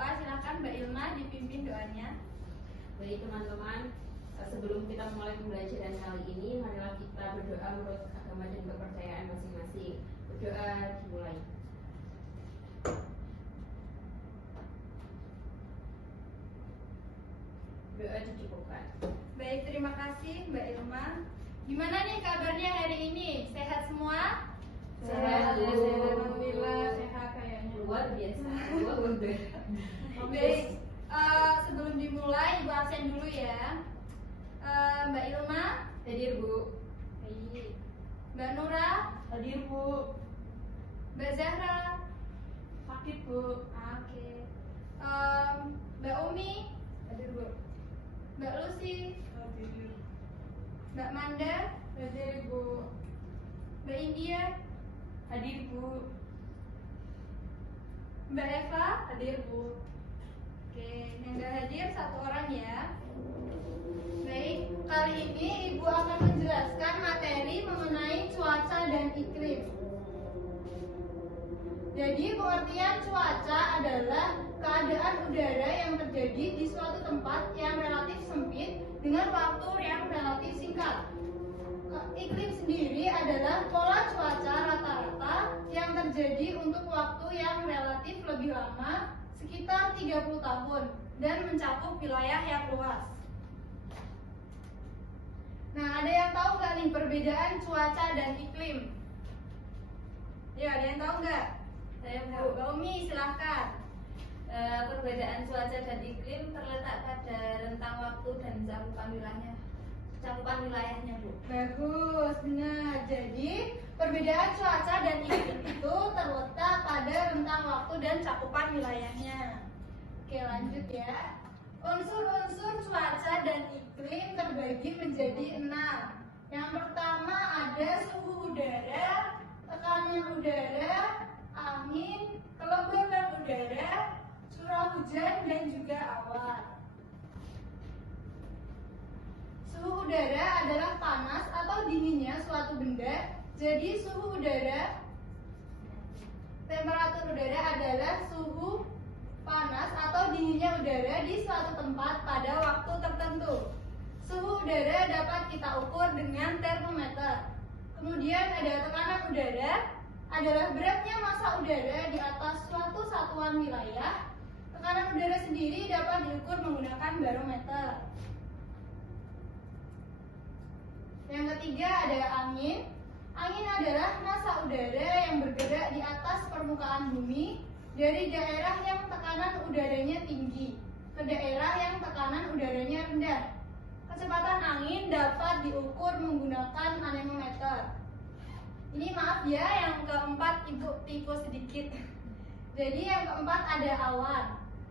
berdoa. Silahkan Mbak Ilma dipimpin doanya. Baik teman-teman, sebelum kita mulai pembelajaran kali ini, marilah kita berdoa menurut agama dan kepercayaan masing-masing. Berdoa dimulai. Doa dicukupkan. Baik, terima kasih Mbak Ilma. Gimana nih kabarnya hari ini? Sehat semua? Sehat, Bu. Alhamdulillah sehat kayaknya. Luar biasa. Baik, sebelum dimulai Ibu absen dulu ya. Mbak Ilma Hadir, Bu. baik. Mbak Nura Hadir, Bu. Mbak Zahra Sakit, Bu. oke. Mbak Umi Hadir, Bu. Mbak Lucy Hadir. Mbak Manda Hadir, Bu. Mbak India Hadir, Bu. Mbak Eva Hadir, Bu. oke, yang nggak hadir satu orang ya. Baik, kali ini Ibu akan menjelaskan materi mengenai cuaca dan iklim. Jadi pengertian cuaca adalah keadaan udara yang terjadi di suatu tempat yang relatif sempit dengan waktu yang relatif singkat. Iklim sendiri adalah pola cuaca rata-rata yang terjadi untuk waktu yang relatif lebih lama, sekitar 30 tahun, dan mencakup wilayah yang luas. Nah, ada yang tahu nggak nih perbedaan cuaca dan iklim? Ya, ada yang tahu nggak? Saya Mbak Umi, silahkan. Perbedaan cuaca dan iklim terletak pada rentang waktu dan cakupan wilayahnya, Bu. Bagus, benar. Jadi, perbedaan cuaca dan iklim itu terletak pada rentang waktu dan cakupan wilayahnya. Oke, lanjut ya. Unsur-unsur cuaca dan iklim terbagi menjadi 6. Yang pertama ada suhu udara, tekanan udara, angin, kelembaban udara, curah hujan, dan juga awan. Suhu udara adalah panas atau dinginnya suatu benda. Jadi suhu udara, temperatur udara adalah suhu panas atau dinginnya udara di suatu tempat pada waktu tertentu. Suhu udara dapat kita ukur dengan termometer. Kemudian ada tekanan udara, adalah beratnya massa udara di atas suatu satuan wilayah. Tekanan udara sendiri dapat diukur menggunakan barometer. Yang ketiga ada angin. Angin adalah massa udara yang bergerak di atas permukaan bumi dari daerah yang tekanan udaranya tinggi ke daerah yang tekanan udaranya rendah. Kecepatan angin dapat diukur menggunakan anemometer. Ini maaf ya, yang keempat Ibu tipu sedikit. Jadi yang keempat ada awan.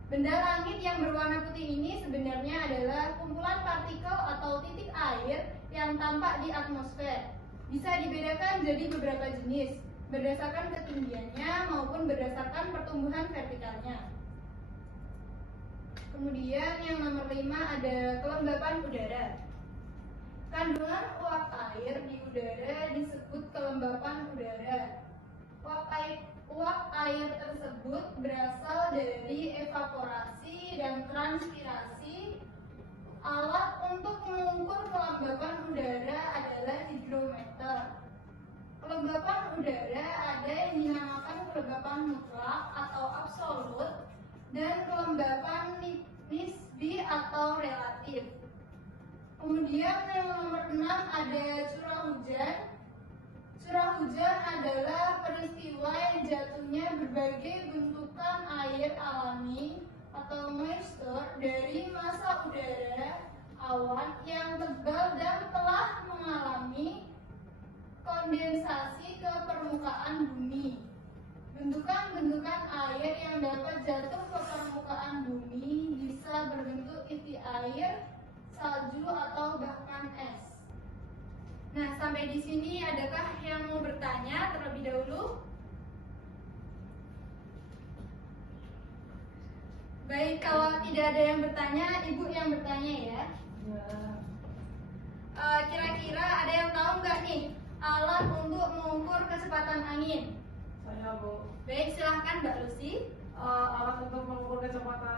Benda langit yang berwarna putih ini sebenarnya adalah kumpulan partikel atau titik air yang tampak di atmosfer. Bisa dibedakan jadi beberapa jenis, berdasarkan ketinggiannya maupun berdasarkan pertumbuhan vertikalnya. Kemudian yang nomor 5 ada kelembapan udara. Kandungan uap air di udara disebut kelembapan udara. Uap air tersebut berasal dari evaporasi dan transpirasi. Alat untuk mengukur kelembapan udara adalah higrometer. Kelembapan udara ada yang dinamakan kelembapan mutlak atau absolut dan kelembapan nisbi atau relatif. Kemudian yang nomor 6 ada curah hujan. Curah hujan adalah peristiwa yang jatuhnya berbagai bentukan air alami atau moisture dari massa udara awan yang tebal dan telah mengalami kondensasi ke permukaan bumi. Bentukan-bentukan air yang dapat jatuh ke permukaan bumi bisa berbentuk inti air, salju, atau bahkan es. Nah, sampai di sini adakah yang mau bertanya terlebih dahulu? Baik, kalau tidak ada yang bertanya, Ibu yang bertanya ya. Kira-kira ada yang tahu nggak nih alat untuk mengukur kecepatan angin? Saya, Bu. Baik, silahkan Mbak Lucy. Alat untuk mengukur kecepatan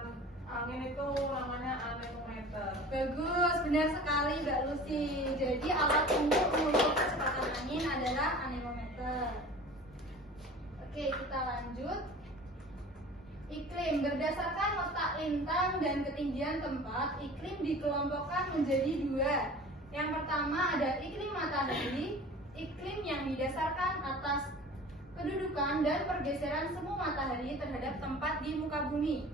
ini tuh namanya anemometer. Bagus, benar sekali Mbak Lucy. Jadi alat untuk mengukur kecepatan angin adalah anemometer. Oke, kita lanjut. Iklim berdasarkan letak lintang dan ketinggian tempat, iklim dikelompokkan menjadi dua. Yang pertama ada iklim matahari, iklim yang didasarkan atas kedudukan dan pergeseran semu matahari terhadap tempat di muka bumi.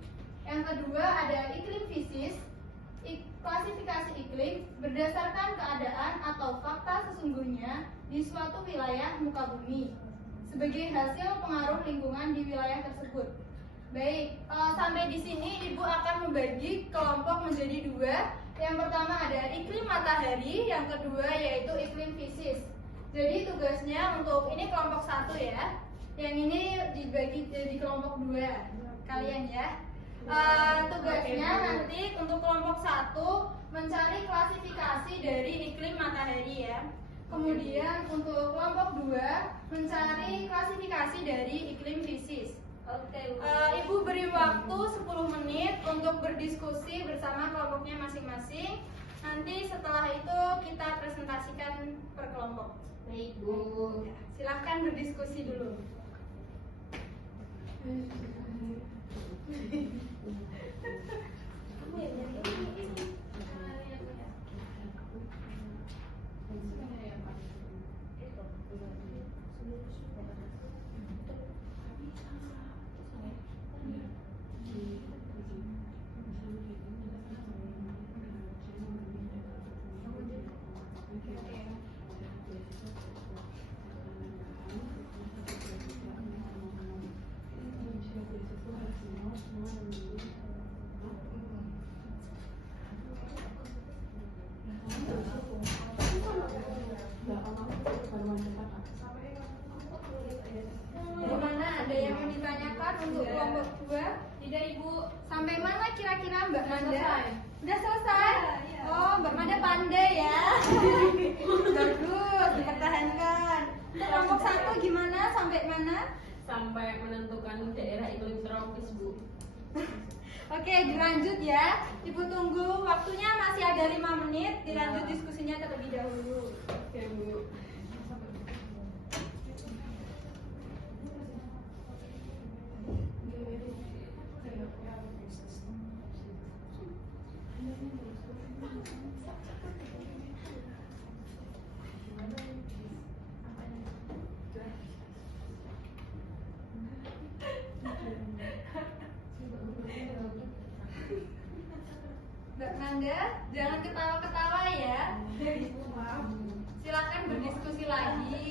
Yang kedua ada iklim fisis, klasifikasi iklim berdasarkan keadaan atau fakta sesungguhnya di suatu wilayah muka bumi sebagai hasil pengaruh lingkungan di wilayah tersebut. Baik, sampai di sini Ibu akan membagi kelompok menjadi dua. Yang pertama ada iklim matahari, yang kedua yaitu iklim fisis. Jadi tugasnya untuk ini kelompok 1 ya. Yang ini dibagi jadi kelompok 2 kalian ya. Tugasnya nanti untuk kelompok 1 mencari klasifikasi dari iklim matahari ya. Kemudian untuk kelompok 2 mencari klasifikasi dari iklim fisis. Ibu beri waktu 10 menit untuk berdiskusi bersama kelompoknya masing-masing. Nanti setelah itu kita presentasikan per kelompok. Baik, Bu. Silahkan berdiskusi dulu. Gimana? Ada yang mau ditanyakan untuk kelompok 2? Tidak, Ibu. Sampai mana kira-kira Mbak Manda? selesai. Udah selesai? Oh, Mbak Manda pandai ya. Bagus, dipertahankan. Untuk kelompok 1 gimana? Sampai mana? Sampai menentukan daerah iklim tropis, Bu. Oke, dilanjut ya. Ibu tunggu, waktunya masih ada 5 menit. Dilanjut diskusinya terlebih dahulu. Oke, Bu. Mbak Manda, jangan ketawa-ketawa ya. Silakan berdiskusi lagi.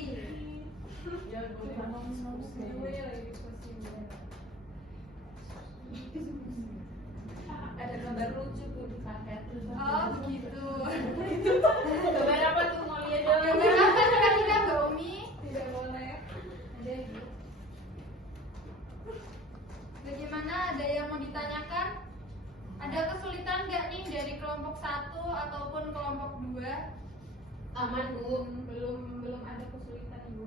Ya, gue lagi diskusi. Ada gambar lucu Bu di paket. Oh, begitu. Gambar apa tuh? Mau lihat dong. Gambar apa kira-kira Mbak Umi? Tidak boleh. Bagaimana? Ada yang mau ditanyakan? Ada kesulitan nggak nih dari kelompok 1 ataupun kelompok 2? Aman, Bu. Belum ada kesulitan, Ibu.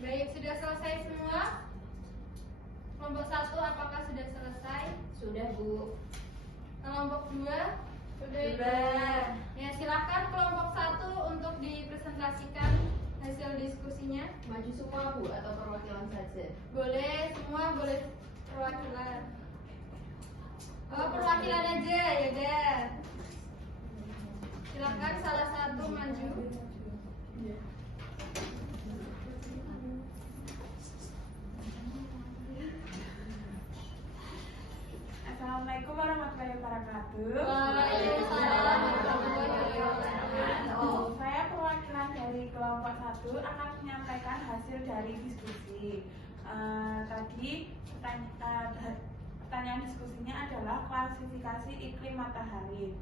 Baik, sudah selesai semua? Kelompok 1 apakah sudah selesai? Sudah, Bu. Kelompok 2? Sudah. Ya, silakan kelompok 1 untuk dipresentasikan hasil diskusinya. Maju semua, Bu, atau perwakilan saja? Boleh, semua boleh perwakilan. Oh, perwakilan aja, ya udah. Silakan salah satu maju. Assalamualaikum warahmatullahi wabarakatuh. Waalaikumsalam warahmatullahi wabarakatuh. Saya perwakilan dari kelompok 1 akan menyampaikan hasil dari diskusi. Tadi pertanyaan diskusinya adalah klasifikasi iklim matahari.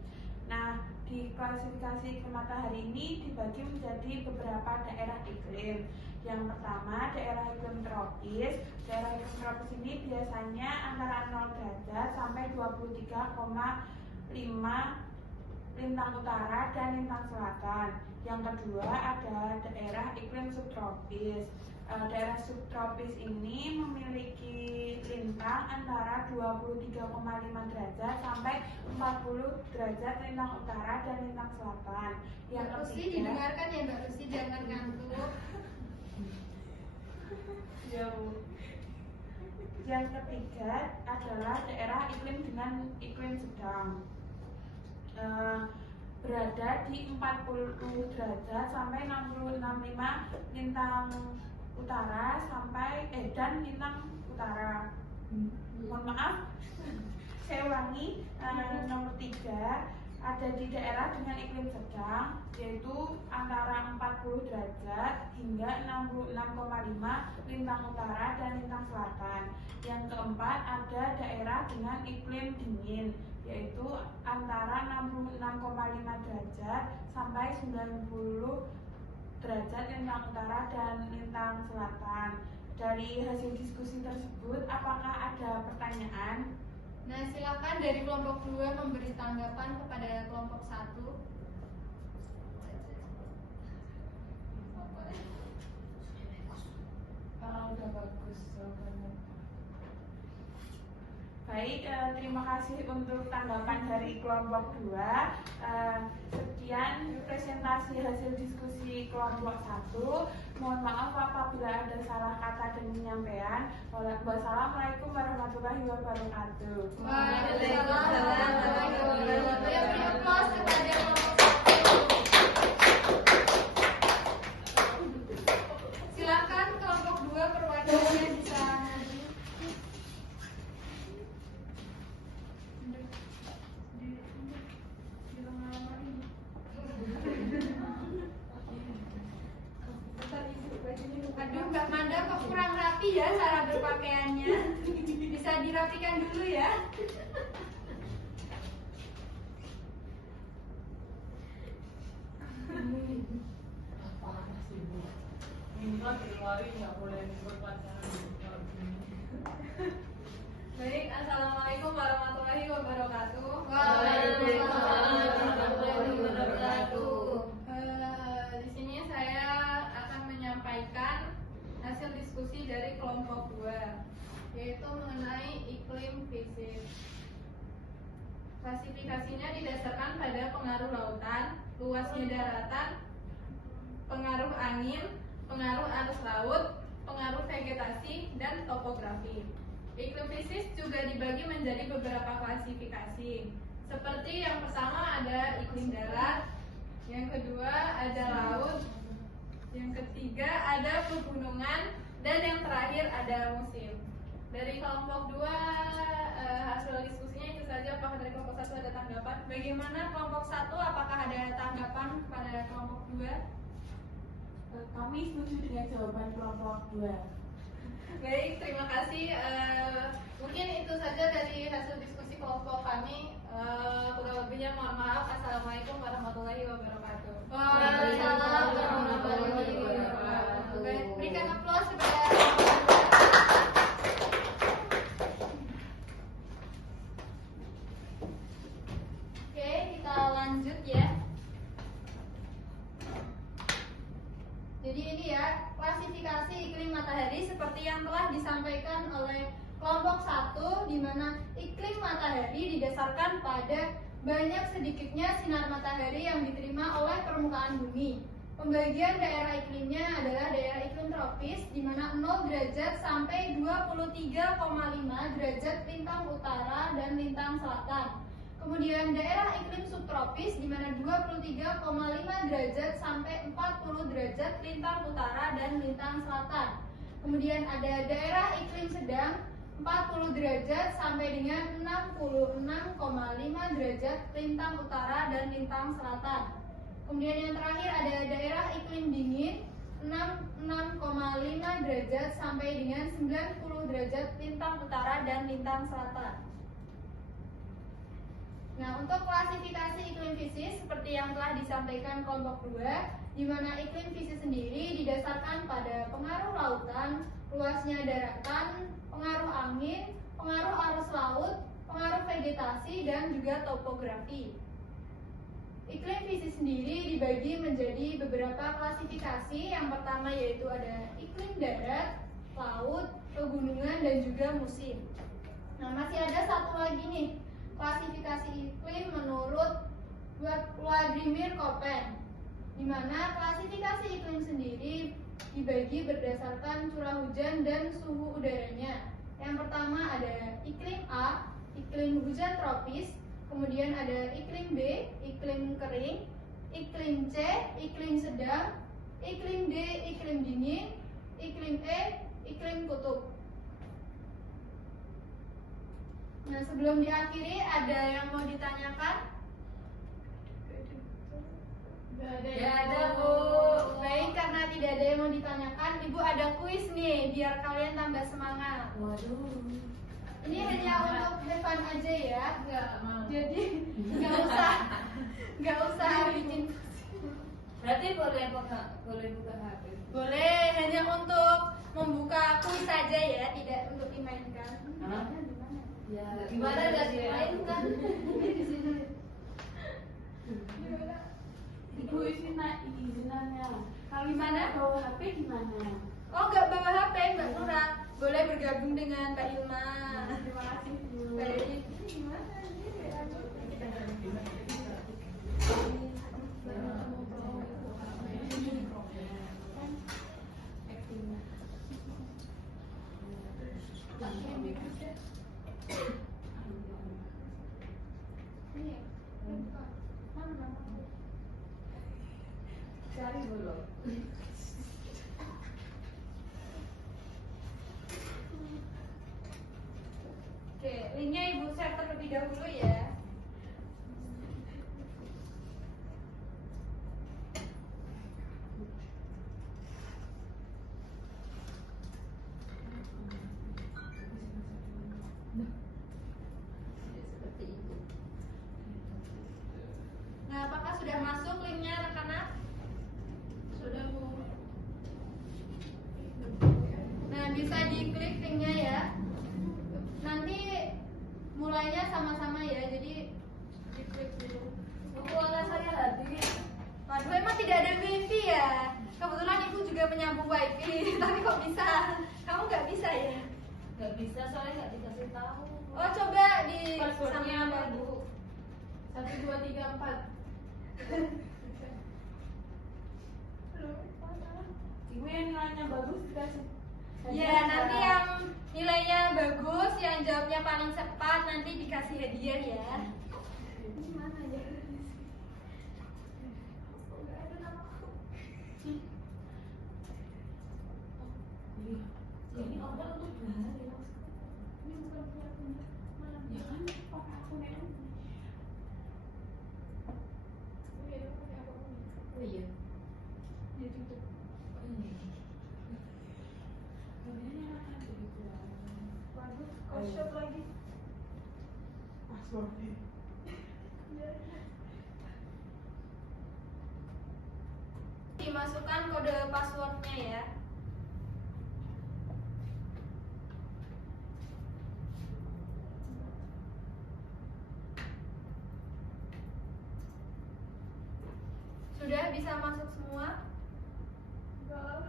Nah, di klasifikasi iklim matahari ini dibagi menjadi beberapa daerah iklim. Yang pertama, daerah iklim tropis. Daerah iklim tropis ini biasanya antara 0 derajat sampai 23,5 lintang utara dan lintang selatan. Yang kedua, ada daerah iklim subtropis. Daerah subtropis ini memiliki lintang antara 23,5 derajat sampai 40 derajat lintang utara dan lintang selatan. Yang Mbak Rusi ketiga, didengarkan ya Mbak Rusi, jangan ngantuk. ya, Bu. Yang ketiga adalah daerah iklim dengan iklim sedang. Berada di 40 derajat sampai 66,5 lintang utara sampai dan lintang utara. Mohon maaf, saya ulangi. Nomor 3 ada di daerah dengan iklim sedang, yaitu antara 40 derajat hingga 66,5 lintang utara dan lintang selatan. Yang keempat ada daerah dengan iklim dingin, yaitu antara 66,5 derajat sampai 90 derajat lintang utara dan lintang selatan. Dari hasil diskusi tersebut, apakah ada pertanyaan? Nah, silakan dari kelompok 2 memberi tanggapan kepada kelompok 1. Udah bagus jawabannya. Baik, terima kasih untuk tanggapan dari kelompok 2. Sekian presentasi hasil diskusi kelompok 1. Mohon maaf apabila ada salah kata dan penyampaian. Wassalamualaikum warahmatullahi wabarakatuh. Waalaikumsalam warahmatullahi wabarakatuh. Ya, beri aplaus kepada kelompok 1. Silakan kelompok 2 perwakilannya bisa maju. Aduh, Mbak Manda kok kurang rapi ya cara berpakaiannya. Bisa dirapikan dulu ya. Baik, assalamualaikum warahmatullahi wabarakatuh. Waalaikumsalam warahmatullahi wabarakatuh. Di sini saya akan menyampaikan hasil diskusi dari kelompok 2, yaitu mengenai iklim fisik. Klasifikasinya didasarkan pada pengaruh lautan, luasnya daratan, pengaruh angin, pengaruh arus laut, pengaruh vegetasi, dan topografi. Iklim fisik juga dibagi menjadi beberapa klasifikasi. Seperti yang pertama ada iklim darat, yang kedua ada laut, yang ketiga ada pegunungan, dan yang terakhir ada musim. Dari kelompok 2 hasil diskusinya itu saja. Apakah dari kelompok 1 ada tanggapan? Bagaimana kelompok 1? Apakah ada tanggapan kepada kelompok 2? Kami setuju dengan jawaban kelompok 2. Baik, terima kasih. Mungkin itu saja dari hasil diskusi kelompok kami. Kurang lebihnya mohon maaf. Assalamualaikum warahmatullahi wabarakatuh. Waalaikumsalam warahmatullahi wabarakatuh. Baik, berikan aplaus kepada Oke, kita lanjut ya. Jadi ini ya, klasifikasi iklim matahari seperti yang telah disampaikan oleh kelompok 1, di mana iklim matahari didasarkan pada banyak sedikitnya sinar matahari yang diterima oleh permukaan bumi. Pembagian daerah iklimnya adalah daerah iklim tropis, di mana 0 derajat sampai 23,5 derajat lintang utara dan lintang selatan. Kemudian daerah iklim subtropis di mana 23,5 derajat sampai 40 derajat lintang utara dan lintang selatan. Kemudian ada daerah iklim sedang 40 derajat sampai dengan 66,5 derajat lintang utara dan lintang selatan. Kemudian yang terakhir ada daerah iklim dingin 66,5 derajat sampai dengan 90 derajat lintang utara dan lintang selatan. Nah, untuk klasifikasi iklim fisis seperti yang telah disampaikan kelompok 2, di mana iklim fisis sendiri didasarkan pada pengaruh lautan, luasnya daratan, pengaruh angin, pengaruh arus laut, pengaruh vegetasi, dan juga topografi. Iklim fisis sendiri dibagi menjadi beberapa klasifikasi. Yang pertama yaitu ada iklim darat, laut, pegunungan, dan juga musim. Nah, masih ada satu lagi nih, klasifikasi iklim menurut Vladimir Koppen, di mana klasifikasi iklim sendiri dibagi berdasarkan curah hujan dan suhu udaranya. Yang pertama ada iklim A, iklim hujan tropis, kemudian ada iklim B, iklim kering, iklim C, iklim sedang, iklim D, iklim dingin, iklim E, iklim kutub. Nah, sebelum diakhiri ada yang mau ditanyakan? Tidak ada, Bu. Baik, karena tidak ada yang mau ditanyakan, Ibu ada kuis nih biar kalian tambah semangat. Waduh. Ini hanya untuk Evan aja ya. Enggak mau. Jadi nggak usah bikin. Berarti boleh buka HP. Boleh, hanya untuk membuka kuis saja ya, tidak untuk dimainkan. Hah? Ya, Gimana gak dimainkan? Ibu izinannya. Kalau Gimana? bawa HP gimana? Oh, nggak bawa HP, Mbak Nura. Boleh bergabung dengan Mbak Ilma. Terima kasih, Bu. Baik. Gimana? Cari dulu. Oke, linknya Ibu share terlebih dahulu ya. Seperti itu. Nah, apakah sudah masuk linknya rekan-rekan? Sudah, Bu. Nah, bisa diklik linknya ya. Nanti mulainya sama-sama ya, jadi diklik dulu. Kuota saya habis. Waduh, emang tidak ada wifi ya? Kebetulan Ibu juga menyambung wifi, tapi kok bisa? Kamu nggak bisa ya? Gak bisa soalnya gak dikasih tahu. Oh, coba di Passwordnya apa, sama- Bu? 1, 2, 3, 4. Ibu yang nilainya bagus dikasih. Ya, nanti yang nilainya bagus, yang jawabnya paling cepat nanti dikasih hadiah ya. Ini mana ya? Nggak ada namaku. Ini order untuk 2 hari. Ini bukan punya punya. Mana? Ya kan, pakai akun yang Oh iya, punya aku punya. Oh iya. Dia tutup. Waduh, kosong lagi. Passwordnya. Dimasukkan kode passwordnya ya. Sudah bisa masuk semua? Enggak.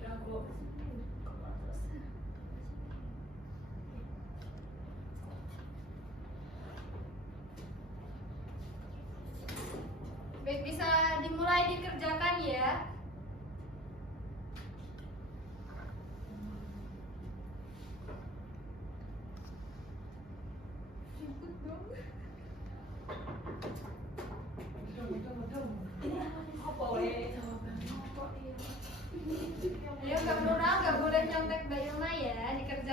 Udah, Bu. Baik, bisa dimulai dikerjakan ya. Ribut dong. Apa weh? Ayo Mbak Nura, nggak boleh nyontek Mbak Ilma ya, dikerjakan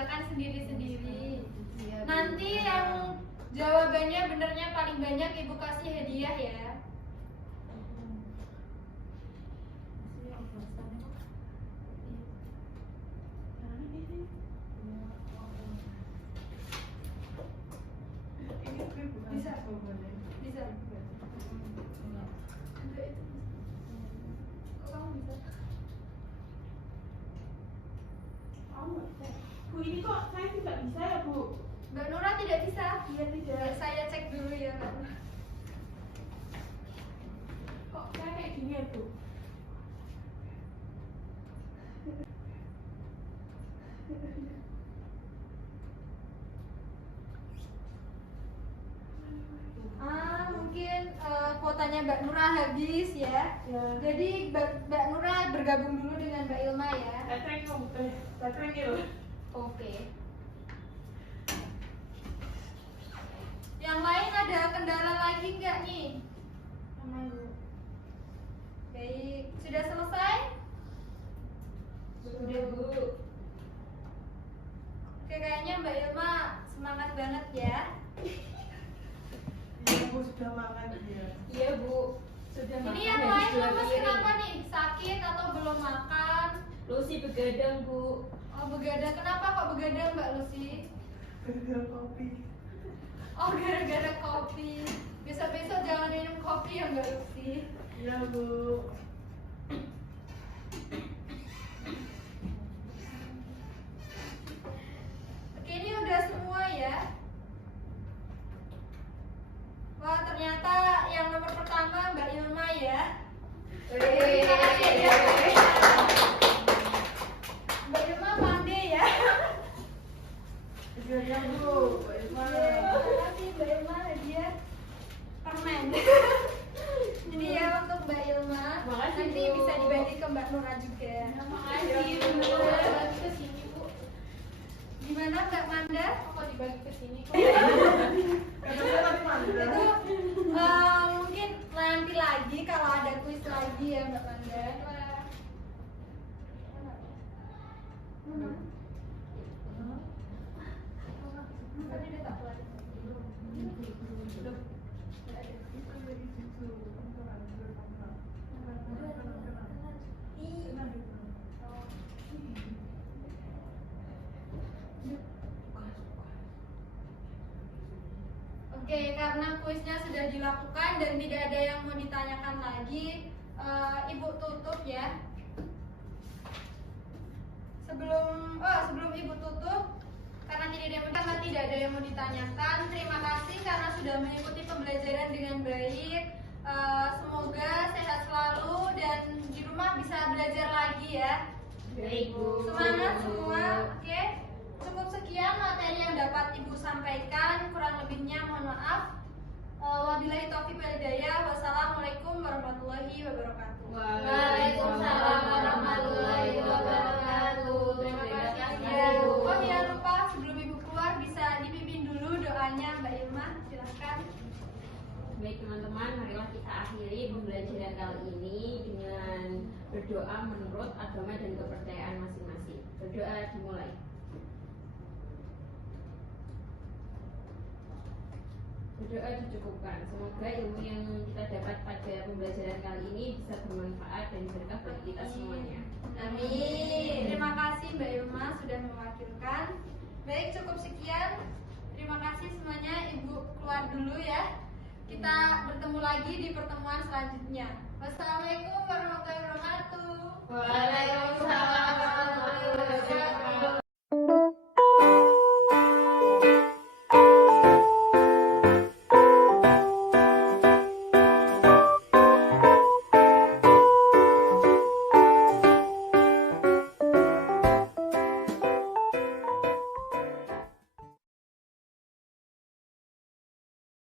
Jawabannya benernya paling banyak Ibu kasih hadiah ya. Bisa. Bisa. Kok kamu bisa? Bu, ini kok saya tidak bisa ya, Bu? Mbak Nura tidak bisa. Iya, tidak. Ya, saya cek dulu ya Mbak Nura. Kok saya kayak gini ya, Bu? Mungkin kuotanya Mbak Nura habis ya. Ya. Jadi Mbak Nura bergabung dulu dengan Mbak Ilma ya. Baterai Oke. Yang lain ada kendala lagi nggak nih? Baik, sudah selesai? Sudah, Bu. Oke, kayaknya Mbak Ilma semangat banget ya. Iya, Bu, sudah makan dia. Iya, Bu. Sudah Ini makan yang habis lain 2 lemes piring. kenapa nih? Sakit atau belum makan? Lucy begadang, Bu. Oh, begadang. Kenapa kok begadang Mbak Lucy? Gara-gara kopi. Oh, gara-gara kopi. Besok-besok jangan minum kopi ya Mbak Lucy. Iya, Bu. Oke, ini udah semua ya. Wah, ternyata yang nomor pertama Mbak Ilma ya. Terima kasih ya. Mbak Ilma pandai ya. Iya, Bu. Terima kasih Mbak Ilma hadiah permen. Jadi ya untuk Mbak Ilma, Makasih, nanti Bu. bisa dibagi ke Mbak Nura juga. Makasih, Bu. Ke sini, Bu. Gimana Mbak Manda? Kok dibagi ke sini kok? Karena saya tadi mandi. Itu mungkin nanti lagi kalau ada kuis lagi ya Mbak Manda. Tadi udah tak keluar. Oke, karena kuisnya sudah dilakukan dan tidak ada yang mau ditanyakan lagi, Ibu tutup ya. Sebelum Ibu tutup, karena tidak ada yang mau ditanyakan, terima kasih karena sudah mengikuti pembelajaran dengan baik. Semoga sehat selalu dan di rumah bisa belajar lagi ya. Baik, Bu. Semangat semua, oke? Cukup sekian materi yang dapat Ibu sampaikan, kurang lebihnya mohon maaf. Wabillahi taufiq wal hidayah. Wassalamualaikum warahmatullahi wabarakatuh. Waalaikumsalam warahmatullahi wabarakatuh. Terima kasih. Bu. Ya, oh ya lupa sebelum Ibu keluar bisa dipimpin dulu doanya Mbak Ilma, silahkan. Baik teman-teman, marilah kita akhiri pembelajaran kali ini dengan berdoa menurut agama dan kepercayaan masing-masing. Berdoa dimulai. Berdoa dicukupkan. Semoga ilmu yang kita dapat pada pembelajaran kali ini bisa bermanfaat dan berkah bagi kita semuanya. Amin. Terima kasih Mbak Ilma sudah mewakilkan. Baik, cukup sekian. Terima kasih semuanya. Ibu keluar dulu ya. Kita bertemu lagi di pertemuan selanjutnya. Wassalamualaikum warahmatullahi wabarakatuh. Waalaikumsalam warahmatullahi wabarakatuh.